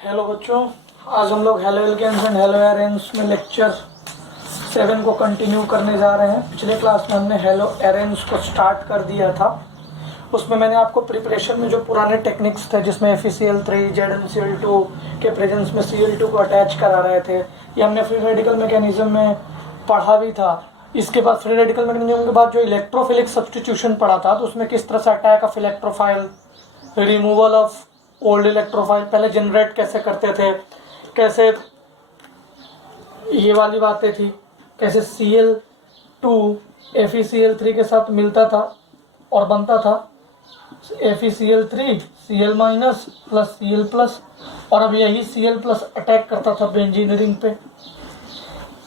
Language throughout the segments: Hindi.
हेलो बच्चों, आज हम लोग halo alkanes and halo arenes में लेक्चर 7 को कंटिन्यू करने जा रहे हैं। पिछले क्लास में हमने हेलो एरेन्स को स्टार्ट कर दिया था। उसमें मैंने आपको प्रिपरेशन में जो पुराने टेक्निक्स थे, जिसमें FeCl3 ZnCl2 के प्रेजेंस में Cl2 को अटैच करा रहे थे, ये हमने फ्री रेडिकल मैकेनिज्म में पढ़ा भी था। इसके बाद फ्री रेडिकल मैकेनिज्म के बाद जो इलेक्ट्रोफिलिक सब्स्टिट्यूशन पढ़ा था, तो उसमें किस तरह से attack of electrophile, removal of old electrophile पहले जनरेट कैसे करते थे, कैसे ये वाली बातें थी, कैसे Cl2 FeCl3 के साथ मिलता था और बनता था FeCl3 Cl minus plus Cl plus, और अब यही Cl प्लस अटैक करता था बेंजीन रिंग पे।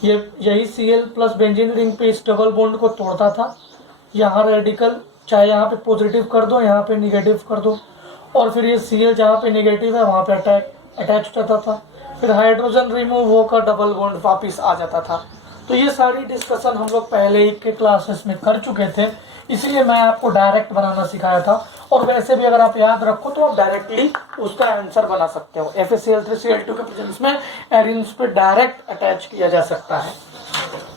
यही Cl प्लस बेंजीन रिंग पे इस डबल बॉन्ड को तोड़ता था। यहाँ रेडिकल चाहे यहाँ पे पॉजिटिव कर दो, यहाँ पे निगेटिव कर दो, और फिर ये Cl जहाँ पे नेगेटिव है वहाँ पे अटैच होता था। फिर हाइड्रोजन रिमूव होकर डबल बॉन्ड वापस आ जाता था। तो ये सारी डिस्कशन हम लोग पहले ही के क्लासेस में कर चुके थे, इसलिए मैं आपको डायरेक्ट बनाना सिखाया था। और वैसे भी अगर आप याद रखो तो आप डायरेक्टली उसका आंसर बना सकते हो। FeCl3 Cl2 के प्रेजेंस में एरिन्स पे डायरेक्ट अटैच किया जा सकता है।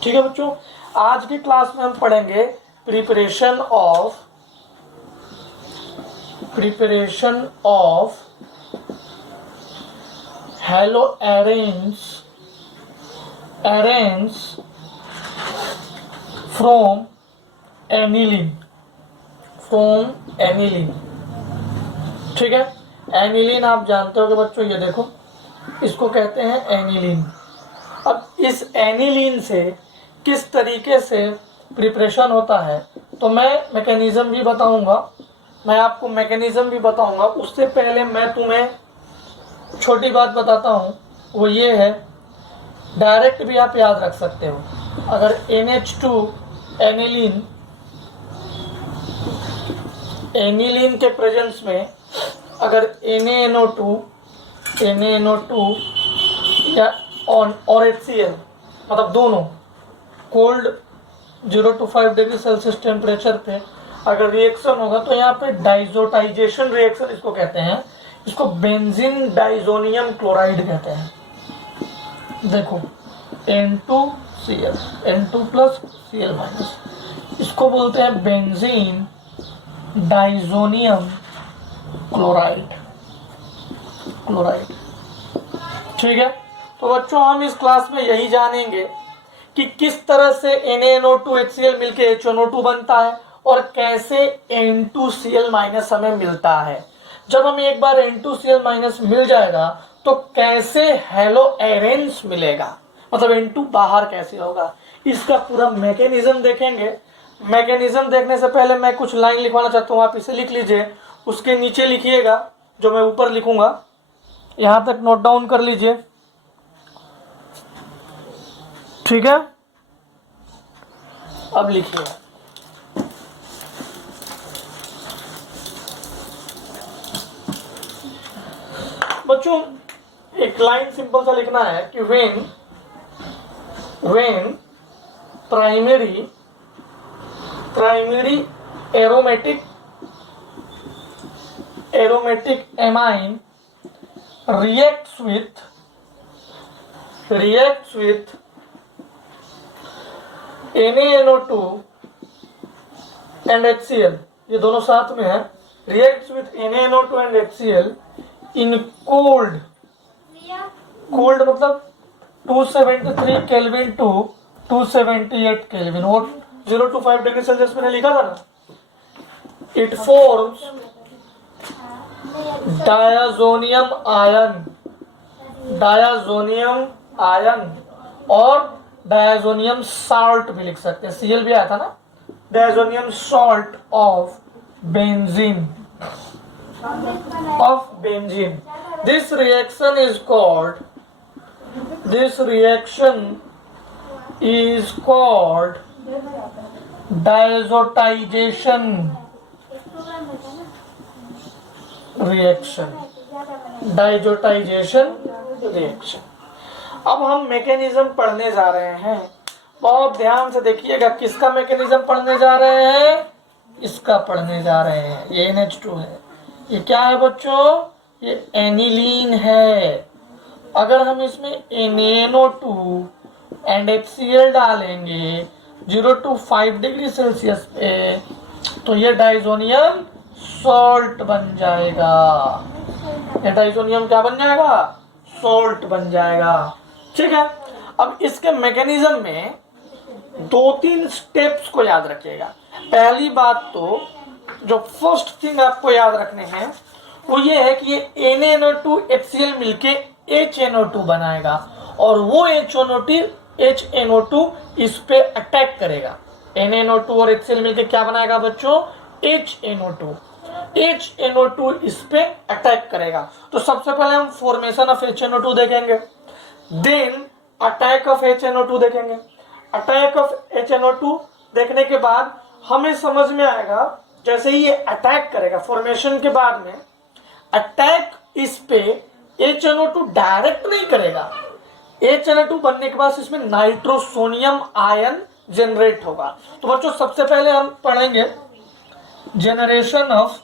ठीक है बच्चों, आज की क्लास में हम पढ़ेंगे preparation of hello arenes from aniline. ठीक है, एनिलीन आप जानते हो कि बच्चों, ये देखो इसको कहते हैं एनिलीन। अब इस एनिलीन से किस तरीके से प्रिपरेशन होता है, तो मैं मैकेनिज्म भी बताऊंगा, मैं आपको मैकेनिज्म भी बताऊंगा। उससे पहले मैं तुम्हें छोटी बात बताता हूँ, वो ये है, डायरेक्ट भी आप याद रख सकते हो। अगर NH2 एनिलीन के प्रेजेंस में अगर NaNO2 या और HCl, मतलब दोनों cold 0 to 5 degree Celsius temperature पे अगर रिएक्शन होगा, तो यहाँ पे डाइजोटाइजेशन रिएक्शन इसको कहते हैं। इसको बेंजीन डाइजोनियम क्लोराइड कहते हैं। देखो N2Cl, N2 plus Cl minus, इसको बोलते हैं बेंजीन डाइजोनियम क्लोराइड। ठीक है, तो बच्चों हम इस क्लास में यही जानेंगे कि किस तरह से NaNO2 HCl मिलके HNO2 बनता है और कैसे N2Cl माइनस हमें मिलता है। जब हमें एक बार N2Cl माइनस मिल जाएगा तो कैसे हेलो एरेन्स मिलेगा, मतलब N2 बाहर कैसे होगा, इसका पूरा मैकेनिज्म देखेंगे। मैकेनिज्म देखने से पहले मैं कुछ लाइन लिखवाना चाहता हूँ, आप इसे लिख लीजिए, उसके नीचे लिखिएगा जो मैं ऊपर लिखूंगा, यहां तक नोट डाउन कर लीजिए। ठीक है, अब लिखिए, बच्चों एक लाइन सिंपल सा लिखना है कि when primary aromatic amine reacts with NaNO2 and HCl, ये दोनों साथ में है, reacts with NaNO2 and HCl in cold मतलब 273 केल्विन टू 278 केल्विन, वो 0 to 5 डिग्री सेल्सियस मैंने लिखा था ना। इट फॉर्म्स डायाजोनियम आयन और डायाजोनियम साल्ट भी लिख सकते हैं, Cl भी आया था ना, diazonium salt of benzene. This reaction is called diazotization reaction। अब हम मैकेनिज्म पढ़ने जा रहे हैं, बहुत ध्यान से देखिएगा। किसका मैकेनिज्म पढ़ने जा रहे हैं? इसका पढ़ने जा रहे हैं। ये NH2 है। ये क्या है बच्चों? ये एनिलीन है। अगर हम इसमें NaNO2 एंड HCl डालेंगे 0 to 5 डिग्री सेल्सियस पे, तो ये डाइजोनियम सॉल्ट बन जाएगा। ये डाइजोनियम क्या बन जाएगा? सॉल्ट बन जाएगा। ठीक है, अब इसके मैकेनिज्म में 2-3 स्टेप्स को याद रखिएगा। पहली बात तो जो फर्स्ट थिंग आपको याद रखने हैं वो ये है कि ये NaNO2 HCl मिलके HNO2 बनाएगा और वो HNO2 इस पे अटैक करेगा। NaNO2 और HCl मिलके क्या बनाएगा बच्चों? HNO2 इस पे अटैक करेगा। तो सबसे पहले हम फॉर्मेशन ऑफ HNO2 देखेंगे, देन अटैक ऑफ HNO2 देखेंगे। अटैक ऑफ HNO2 देखने के बाद हमें समझ में आएगा, जैसे ही ये अटैक करेगा फॉर्मेशन के बाद में, अटैक इस पे HNO2 डायरेक्ट नहीं करेगा। HNO2 बनने के बाद इसमें नाइट्रोसोनियम आयन जनरेट होगा। तो बच्चों सबसे पहले हम पढ़ेंगे जनरेशन ऑफ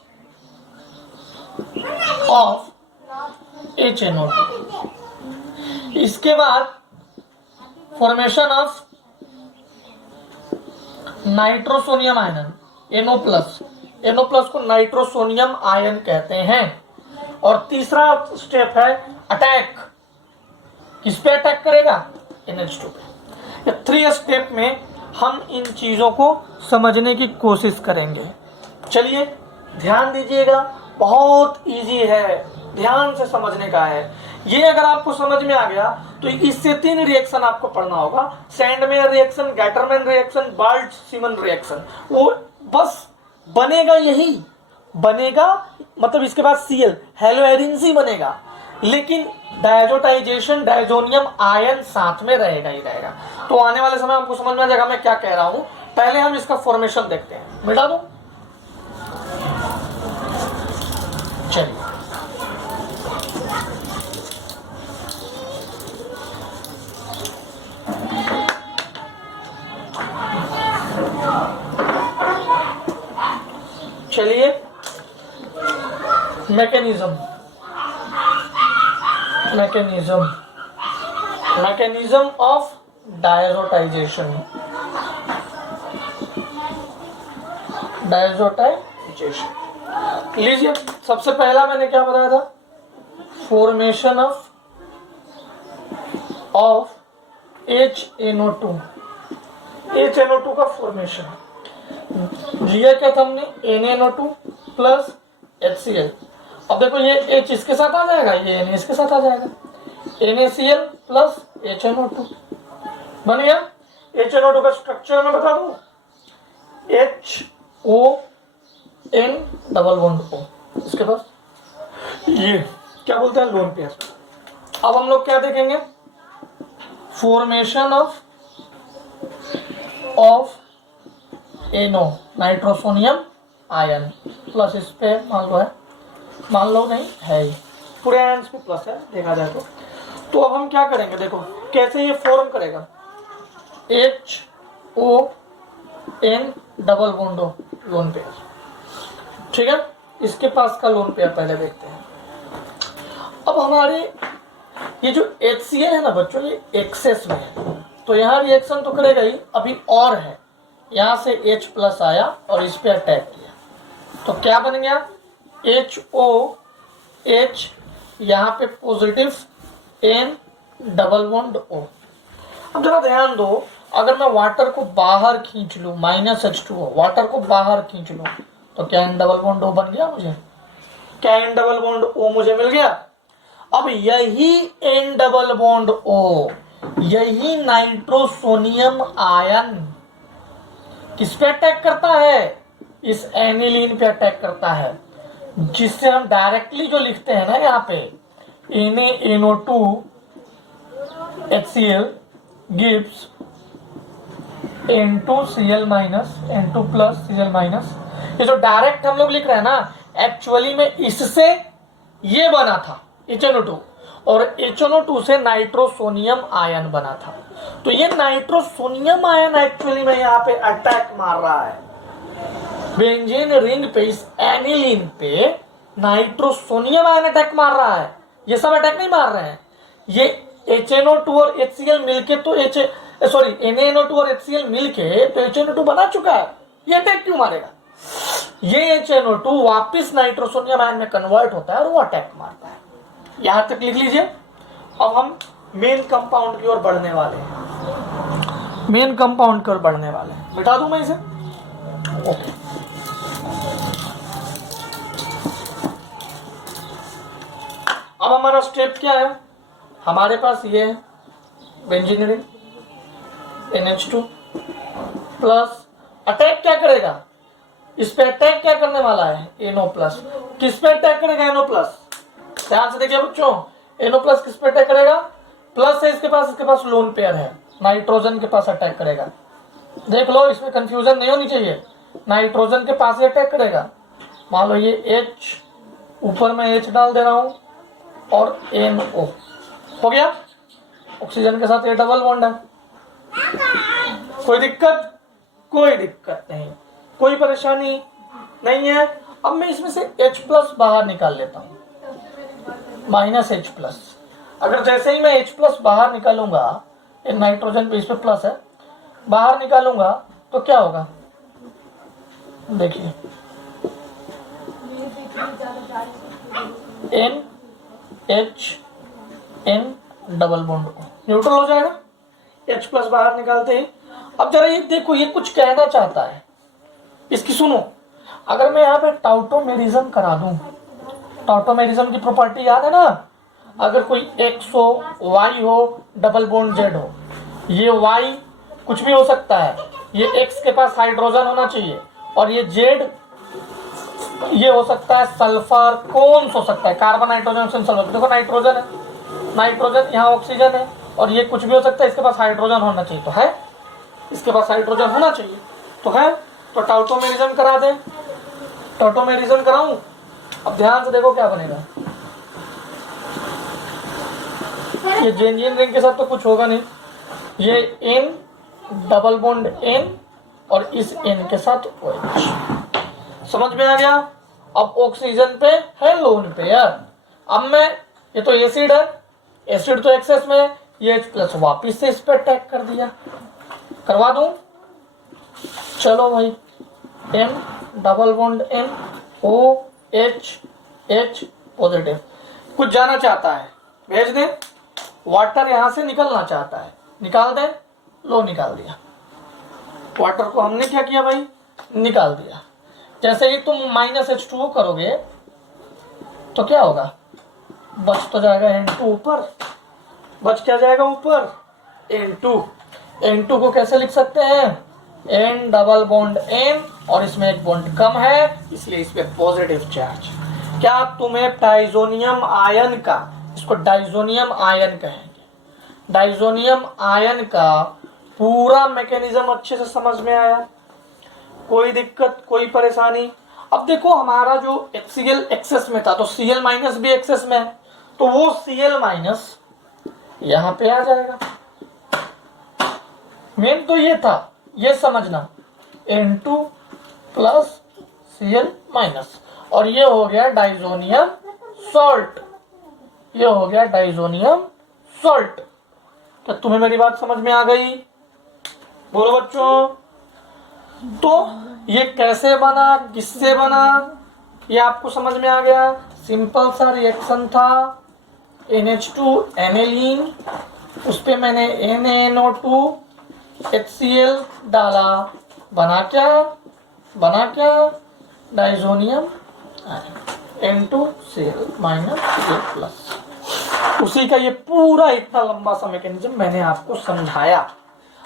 HNO2, इसके बाद formation of nitrosonium ion NO+ को नाइट्रोसोनियम आयन कहते हैं। और तीसरा स्टेप है अटैक। किस पे अटैक करेगा? NH2 पे। ये 3 स्टेप में हम इन चीजों को समझने की कोशिश करेंगे। चलिए ध्यान दीजिएगा, बहुत इजी है, ध्यान से समझने का है। ये अगर आपको समझ में आ गया तो इससे 3 रिएक्शन आपको पढ़ना होगा, Sandmeyer reaction, Gattermann reaction, bolt-semen reaction. वो बस बनेगा, यही बनेगा, मतलब इसके बाद Cl हेलोएरिन बनेगा, लेकिन डायजोटाइजेशन डायजोनियम आयन साथ में रहेगा ही रहेगा। तो आने वाले समय आपको समझ में आ जाएगा मैं क्या कह रहा हूं। पहले हम इसका फॉर्मेशन देखते हैं। मिटा दो, चलिए चलिए मैकेनिज्म ऑफ डायजोटाइजेशन। लीजिए, सबसे पहला मैंने क्या बताया था? फॉर्मेशन ऑफ HNO2 का फॉर्मेशन लिया क्या था हमने? NaNO2 plus HCl। अब देखो ये H इसके साथ आ जाएगा, ये Na इसके साथ आ जाएगा, NaCl प्लस HNO2 बन गया। HNO2 का स्ट्रक्चर मैं बता दूं, HON डबल बॉन्ड O, इसके पास ये क्या बोलते हैं? Lone pair. अब हम लोग क्या देखेंगे? Formation of NO nitrosonium ion plus, इस पे मान लो है, मान लो नहीं है, पूरे आयन्स पे प्लस है देखा जाए तो अब हम क्या करेंगे? देखो कैसे ये फॉर्म करेगा, HON double bond O lone pair. ठीक है, इसके पास का लोन पेयर पहले देखते हैं। अब हमारे ये जो HCl है ना बच्चों, ये एक्सेस में है, तो यहाँ रिएक्शन तो करेगा ही, अभी और है, यहाँ से H+ आया और इस पे अटैक किया, तो क्या बन गया? HOH, यहाँ पे positive, N double bond O। अब जरा ध्यान दो, अगर मैं वाटर को बाहर खींच लूँ, -H2O, वाटर को बाहर खींच लूँ, तो क्या N डबल बॉन्ड O बन गया मुझे? क्या N डबल बॉन्ड O मुझे मिल गया? अब यही N डबल बॉन्ड O, यही नाइट्रोसोनियम आयन किस पे अटैक करता है? इस एनिलीन पे अटैक करता है, जिससे हम डायरेक्टली जो लिखते हैं ना यहाँ पे NaNO2 HCl gives N2Cl minus N2 plus Cl minus। ये जो डायरेक्ट हम लोग लिख रहे हैं ना, एक्चुअली में इससे ये बना था HNO2, और HNO2 से नाइट्रोसोनियम आयन बना था। तो ये नाइट्रोसोनियम आयन एक्चुअली में यहाँ पे अटैक मार रहा है बेंजीन रिंग पे, इस एनिलीन पे नाइट्रोसोनियम आयन अटैक मार रहा है, ये सब अटैक नहीं मार रहे हैं। ये HNO2 और HCl मिलके तो NaNO2 और HCl मिलके तो HNO2 बना चुका है, ये अटैक क्यों मारेगा? ये HNO2 वापस नाइट्रोसोनियम आयन में कन्वर्ट होता है और वो अटैक मारता है। यहां तक लिख लीजिए। अब हम मेन कंपाउंड की ओर बढ़ने वाले हैं, मेन कंपाउंड की ओर बढ़ने वाले हैं। मिटा दूं मैं इसे? ओके। अब हमारा स्टेप क्या है? हमारे पास ये है benzene ring NH2 plus, attack क्या करेगा इस पे? अटैक क्या करने वाला है? NO plus. किस पे अटैक करेगा? NO plus. ध्यान से देखिए बच्चों, NO प्लस किस पे अटैक करेगा? प्लस है इसके पास लोन पेयर है, नाइट्रोजन के पास अटैक करेगा। देख लो, इसमें कंफ्यूजन नहीं होनी चाहिए, नाइट्रोजन के पास ही अटैक करेगा। मान लो ये H, ऊपर में H डाल दे रहा हूं और NO हो गया। ऑक्सीजन के साथ ये डबल बॉन्ड है। कोई दिक्कत? कोई दिक्कत नहीं, कोई परेशानी नहीं है। अब मैं इसमें से H प्लस बाहर निकाल लेता हूं, -H प्लस। अगर जैसे ही मैं H प्लस बाहर निकालूंगा, ये नाइट्रोजन पे इस पे प्लस है, बाहर निकालूंगा तो क्या होगा? देखिए NHN डबल बॉन्ड न्यूट्रल हो जाएगा H प्लस बाहर निकालते ही। अब जरा ये देखो, ये कुछ कहना चाहता है, इसकी सुनो। अगर मैं यहाँ पे टाउटोमेरिज्म करा दूं, टाउटोमेरिज्म की प्रॉपर्टी याद है ना? अगर कोई X हो, Y हो, डबल बॉन्ड Z हो, ये Y कुछ भी हो सकता है, ये X के पास हाइड्रोजन होना चाहिए और ये Z ये हो सकता है सल्फर, कौन हो सकता है? Carbon, nitrogen, sulphur. देखो नाइट्रोजन है, नाइट्रोजन, यहाँ ऑक्सीजन है और ये कुछ भी हो सकता है, इसके पास हाइड्रोजन होना चाहिए, तो है, इसके पास हाइड्रोजन होना चाहिए तो है। तो टाउटोमेरिज्म करा दे, टाउटोमेरिज्म कराऊं। अब ध्यान से देखो क्या बनेगा। ये बेंजीन रिंग के साथ तो कुछ होगा नहीं, ये N डबल बॉन्ड N और इस N के साथ OH। समझ में आ गया? अब ऑक्सीजन पे है लोन पेयर। अब मैं, ये तो एसिड है, एसिड तो एक्सेस में, ये H प्लस वापिस से इस पे अटैक कर दिया, करवा दूं? चलो भाई, M double bond N OH positive. कुछ जाना चाहता है, भेज दे। वाटर यहां से निकलना चाहता है, निकाल दे। लो, निकाल दिया। वाटर को हमने क्या किया भाई? निकाल दिया। जैसे ही तुम -H2O करोगे तो क्या होगा? बच तो जाएगा N2 ऊपर, बच क्या जाएगा ऊपर? N2 को कैसे लिख सकते हैं? N डबल बॉन्ड N और इसमें एक बॉन्ड कम है, इसलिए इस पे पॉजिटिव चार्ज। क्या तुम्हें डाइजोनियम आयन का, इसको डाइजोनियम आयन कहेंगे, डाइजोनियम आयन का पूरा मैकेनिज्म अच्छे से समझ में आया? कोई दिक्कत, कोई परेशानी? अब देखो, हमारा जो HCl एक्सेस में था तो Cl माइनस भी एक्सेस में है, तो वो Cl माइनस यहां पे आ जाएगा। मेन तो ये था, ये समझना, N2 प्लस Cl माइनस, और ये हो गया डाइजोनियम सॉल्ट, ये हो गया डाइजोनियम सॉल्ट। क्या तुम्हें मेरी बात समझ में आ गई? बोलो बच्चों। तो ये कैसे बना, किससे बना, ये आपको समझ में आ गया। सिंपल सा रिएक्शन था, NH2 एनेलीन, उस पे मैंने NaNO2 HCl डाला, बना क्या? Diazonium N2Cl minus Cl plus. उसी का ये पूरा इतना लंबा सा मैकेनिज्म मैंने आपको समझाया।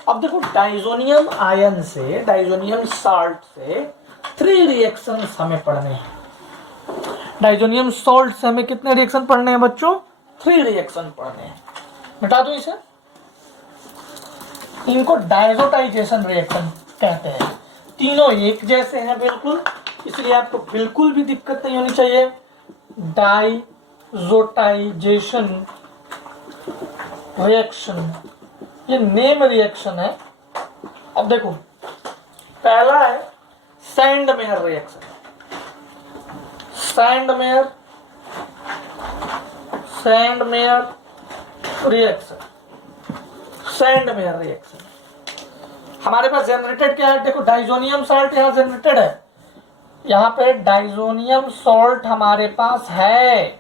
अब देखो, डाइजोनियम आयन से, डाइजोनियम साल्ट से 3 रिएक्शंस हमें पढ़ने हैं। डाइजोनियम सॉल्ट से हमें कितने रिएक्शन पढ़ने हैं बच्चों? 3 रिएक्शन पढ़ने हैं। मिटा दूं इसे? इनको डायजोटाइजेशन रिएक्शन कहते हैं। तीनों एक जैसे हैं बिल्कुल, इसलिए आपको बिल्कुल भी दिक्कत नहीं होनी चाहिए। डाइजोटाइजेशन रिएक्शन, ये नेम रिएक्शन है। अब देखो, पहला है Sandmeyer reaction. Sandmeyer reaction. Sandmeyer reaction हमारे पास जनरेटेड क्या है? देखो डाइजोनियम सॉल्ट यहाँ जनरेटेड है, यहाँ पे डाइजोनियम सॉल्ट हमारे पास है,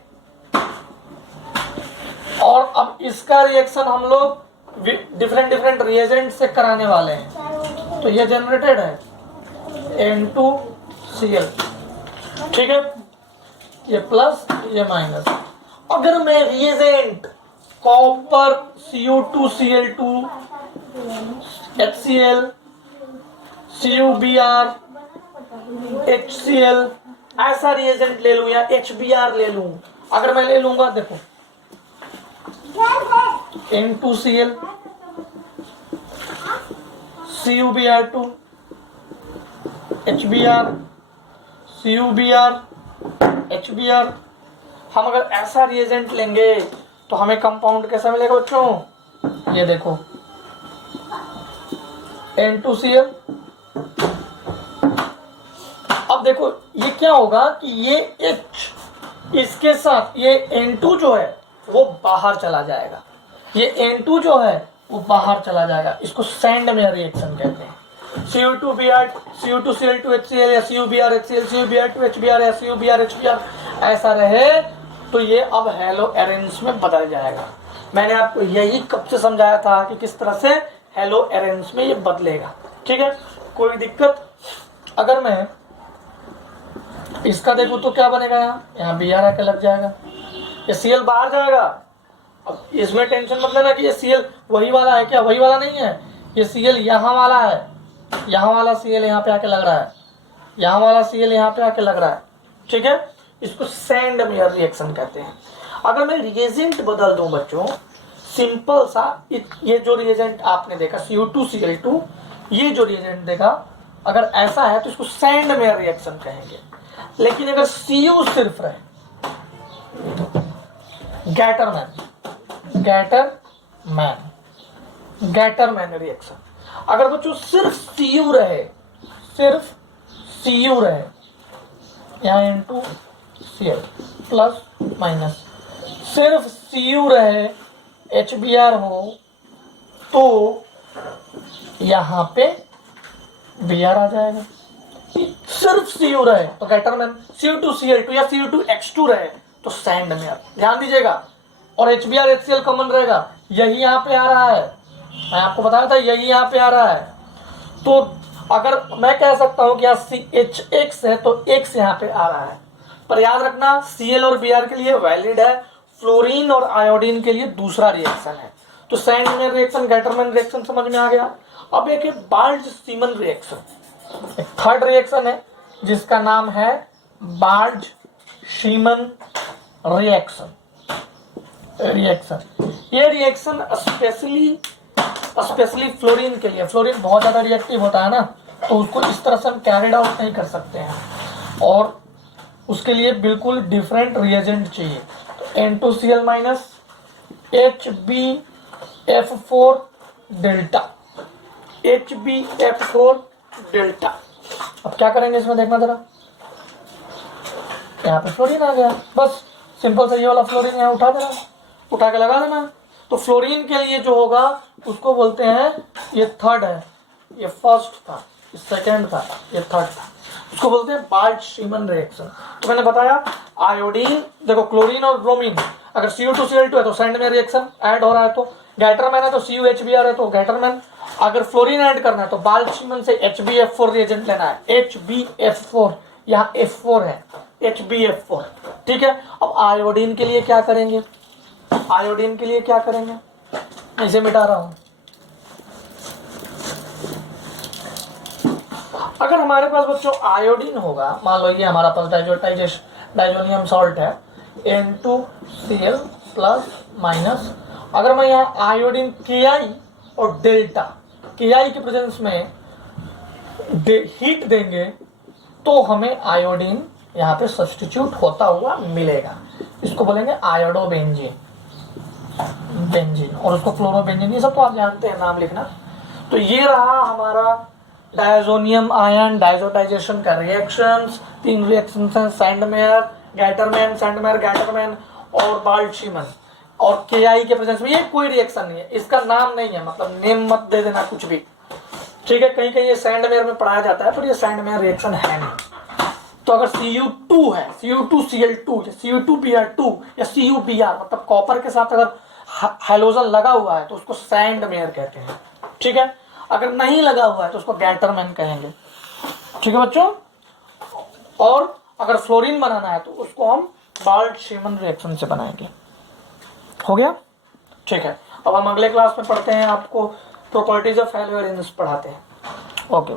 और अब इसका रिएक्शन हम लोग डिफरेंट रिएजेंट से कराने वाले हैं। तो ये जनरेटेड है N2Cl, ठीक है, ये प्लस ये माइनस। अगर मैं reagent copper Cu2Cl2 HCl CuBr HCl ऐसा रिएजेंट ले लूं या HBr ले लूं, अगर मैं ले लूंगा देखो N2Cl CuBr2 HBr CuBr HBr, हम अगर ऐसा रिएजेंट लेंगे तो हमें कंपाउंड कैसा मिलेगा बच्चों? ये देखो N2Cl। अब देखो ये क्या होगा कि ये H इसके साथ ये N2 जो है वो बाहर चला जाएगा, ये N2 जो है वो बाहर चला जाएगा। इसको सैंडमेयर रिएक्शन कहते हैं। Cu2Br Cu2Cl2 HCl या CuBr HCl CuBr2 HBr या CuBr HBr ऐसा रहे तो ये अब हेलो एरेंज में बदल जाएगा। मैंने आपको यही कब से समझाया था कि किस तरह से हेलो एरेंज में ये बदलेगा, ठीक है, कोई दिक्कत? अगर मैं इसका देखूं तो क्या बनेगा? यहाँ Br आके लग जाएगा, ये Cl बाहर जाएगा। अब इसमें टेंशन मत लेना कि ये Cl वही वाला है क्या, वही वाला नहीं है, ये Cl यहाँ वाला है, यहाँ वाला Cl यहाँ पे आके लग रहा है, यहाँ वाला Cl यहाँ पे आके लग रहा है, ठीक है। इसको सैंडमेयर रिएक्शन कहते हैं। अगर मैं रिएजेंट बदल दूं बच्चों, सिंपल सा, ये जो रिएजेंट आपने देखा Cu2Cl2, ये जो रिएजेंट देखा अगर ऐसा है तो इसको सैंडमेयर रिएक्शन कहेंगे। लेकिन अगर Cu सिर्फ रहे, गैटरमैन रिएक्शन। अगर बच्चों सिर्फ Cu रहे, यहाँ N2Cl प्लस माइनस, सिर्फ Cu रहे, HBr हो तो यहाँ पे Br आ जाएगा। सिर्फ Cu रहे तो गैटरमैन, Cu2Cl2 या Cu2H2 रहे तो सैंडमेयर, ध्यान दीजिएगा। और HBr HCl कॉमन रहेगा, यही यहाँ पे आ रहा है, मैं आपको बताया था यही यहाँ पे आ रहा है। तो अगर मैं कह सकता हूँ कि यहाँ CHX है तो X यहाँ पे आ रहा है, पर याद रखना Cl और Br के लिए वैलिड है, फ्लोरीन और आयोडीन के लिए दूसरा रिएक्शन है। तो सैंडमेयर रिएक्शन, गैटरमैन रिएक्शन समझ में आ गया। अब एक बाल्ज-सीमन रिएक्शन, एक थर्ड रिएक्शन है जिसका नाम है बाल्ज-सीमन रिएक्शन। ये रिएक्शन स्पेशली फ्लोरीन के लिए, फ्लोरीन बहुत ज़्यादा रिएक्टिव होता है ना, तो उसको इस तरह से हम कैरिड आउट नहीं कर सकते हैं, और उसके लिए बिल्कुल डिफरेंट रिएजेंट चाहिए। तो N2Cl minus HbF4 delta, HbF4 delta. अब क्या करेंगे इसमें, देखना जरा, यहाँ पे फ्लोरीन आ गया, बस सिंपल सा ये वाला फ्लोरीन यहाँ उठा देना, उठा के लगा देना। तो फ्लोरीन के लिए जो होगा उसको बोलते हैं, ये थर्ड है, ये फर्स्ट था, ये सेकेंड था, ये थर्ड था, उसको बोलते हैं बाल्ज-सीमन रिएक्शन। तो मैंने बताया आयोडीन, देखो क्लोरीन और ब्रोमीन, अगर Cu2Cl2 है तो सैंडमेयर रिएक्शन ऐड हो रहा है, तो गैटरमैन है तो CuHBr है तो गैटरमैन, अगर फ्लोरीन ऐड करना है तो बाल्ज-सीमन से HbF4 रिएजेंट लेना है, HbF4, यहाँ F4 है, HbF4, ठीक है। अब आयोडीन के लिए क्या करेंगे, इसे मिटा रहा हूं। अगर हमारे पास बच्चों आयोडीन होगा, मान लो ये हमारा पास डाइजोनियम सॉल्ट है N2Cl प्लस माइनस, अगर मैं यहाँ आयोडीन Ki और डेल्टा, Ki के प्रेजेंस में हीट देंगे तो हमें आयोडीन यहाँ पे सब्स्टिट्यूट होता हुआ मिलेगा, इसको बोलेंगे आयोडोबेंजीन, और उसको फ्लोरोबेंजीन, ये सब तो आप जानते हैं, नाम लिखना। तो ये रहा हमारा डायजोनियम आयन डाइजोटाइजेशन का रिएक्शंस। 3 रिएक्शंस हैं, सैंडमेयर, गैटरमैन, सैंडमेयर, गैटरमैन और बाल्टशीमन और KI के प्रेजेंस में ये कोई रिएक्शन नहीं है, इसका नाम नहीं है, मतलब नेम मत दे देना कुछ भी, ठीक है। कहीं कहीं ये सैंडमेयर में पढ़ाया जाता है, पर ये सैंडमेयर रिएक्शन है नहीं। तो अगर Cu2 है, Cu2Cl2 या Cu2Br2 या CuBr, मतलब कॉपर के साथ अगर हाइड्रोजन लगा हुआ है तो उसको सैंडमेयर कहते हैं, ठीक है। अगर नहीं लगा हुआ है तो उसको गैटरमैन कहेंगे, ठीक है बच्चों। और अगर फ्लोरीन बनाना है तो उसको हम बाल्ट-शीमन रिएक्शन से बनाएंगे। हो गया, ठीक है। अब हम अगले क्लास में पढ़ते हैं, आपको प्रॉपर्टीज ऑफ एल्यूमिनियम पढ़ाते हैं। ओके।